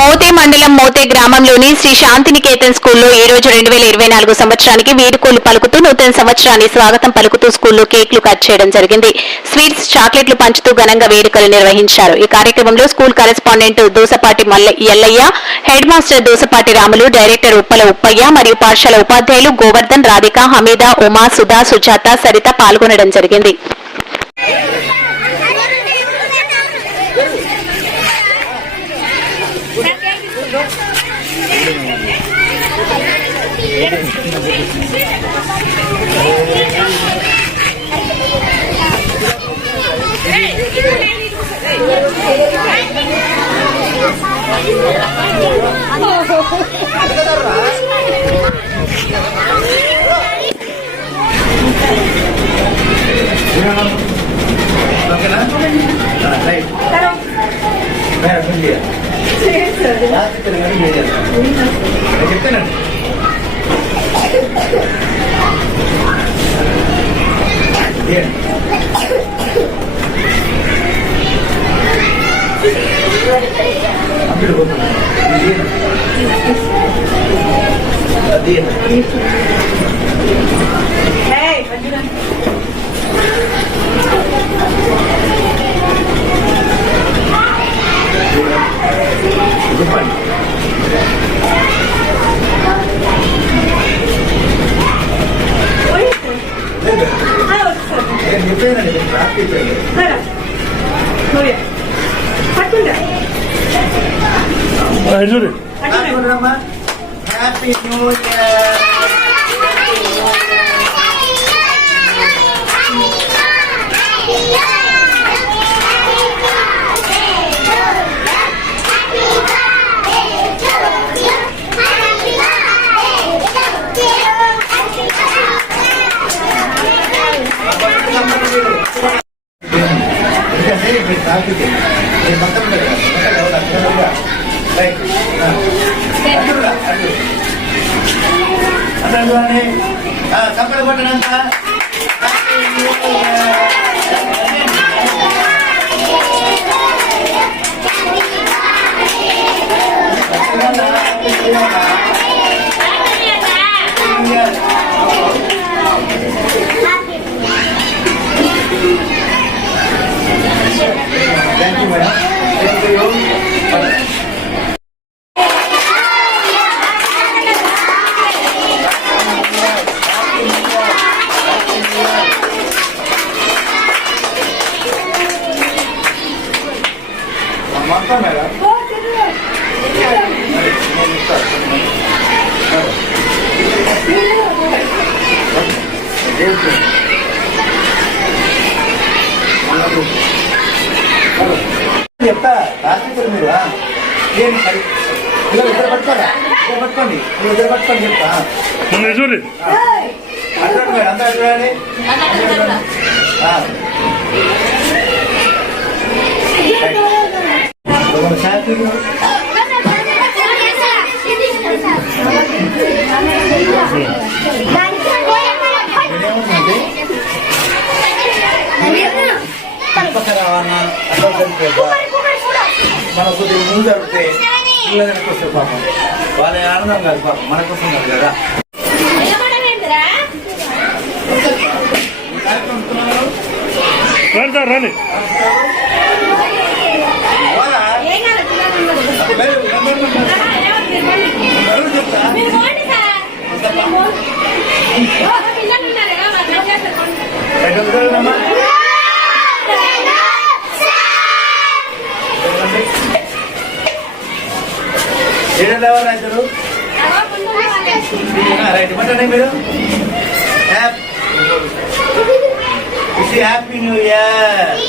మోతే మండలం మోతే గ్రామంలోని శ్రీ శాంతినికేతన్ స్కూల్లో ఈ రోజు రెండు వేల ఇరవై నాలుగు సంవత్సరానికి వీడుకోలు పలుకుతూ నూతన సంవత్సరాన్ని స్వాగతం పలుకుతూ స్కూల్లో కేక్లు కట్ చేయడం జరిగింది. స్వీట్స్ చాక్లెట్లు పంచుతూ ఘనంగా వేడుకలు నిర్వహించారు. ఈ కార్యక్రమంలో school correspondent Dosapati Ellaiah head master Dosapati Ramulu director Uppala Uppaiah మరియు పాఠశాల ఉపాధ్యాయులు గోవర్ధన్ రాధిక హమీద ఉమా సుధా సుజాత సరిత పాల్గొనడం జరిగింది. Meron, kita dengar Ah, ito na nga. Ay, ito na. Cadê? É, Hadir. Aku Happy New Year. Terima kasih. ಚಪ್ಪಲಿ ಕೊಟ್ಟನಂತ Thank you, ma'am. Thank you. చెప్తా రాష్ట్రీయ మీరు? ఏం పిల్లలు ఇద్దరు పట్టుకోరా? ఇద్దరు పట్టుకోండి. మీరు ఇద్దరు పట్టుకోండి చెప్తా. చూడు. అంటాడు మేడం అంతా చూడండి. ఆ. పక్క రావన్నా అట్లా సరిపోద్దా మన కొద్దిగా ముందు జరిగితే పిల్లలు వెనక్కి వస్తారు పాపం వాళ్ళ ఆనందం కాదు పాపం మన కోసం కాదు కదా. రండి సార్ రండి? ఎవరు. ఏడు లేవాలి రైతులు రైట్ ఇవ్వండి మీరు? Happy new year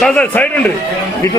sir sir side ఉండి ఇటు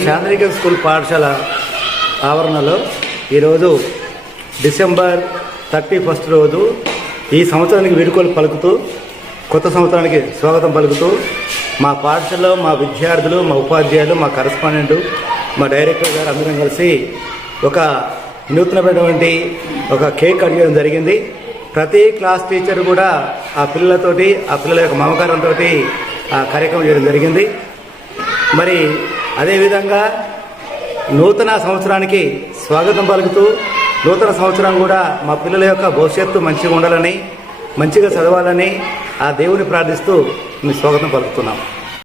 శ్రీ శాంతినిక స్కూల్ పాఠశాల ఆవరణలో ఈరోజు డిసెంబర్ థర్టీ ఫస్ట్ రోజు ఈ సంవత్సరానికి వీడుకోలు పలుకుతూ కొత్త సంవత్సరానికి స్వాగతం పలుకుతూ మా పాఠశాలలో మా విద్యార్థులు మా ఉపాధ్యాయులు మా కరస్పాండెంట్ మా డైరెక్టర్ గారు అందరం కలిసి ఒక నూతనమైనటువంటి ఒక కేక్ కట్ చేయడం జరిగింది. ప్రతి క్లాస్ టీచర్ కూడా ఆ పిల్లలతోటి ఆ పిల్లల యొక్క మమకారంతో ఆ కార్యక్రమం చేయడం జరిగింది. మరి అదేవిధంగా నూతన సంవత్సరానికి స్వాగతం పలుకుతూ నూతన సంవత్సరం కూడా మా పిల్లల యొక్క భవిష్యత్తు మంచిగా ఉండాలని మంచిగా చదవాలని ఆ దేవుని ప్రార్థిస్తూ మీ స్వాగతం పలుకుతున్నాం.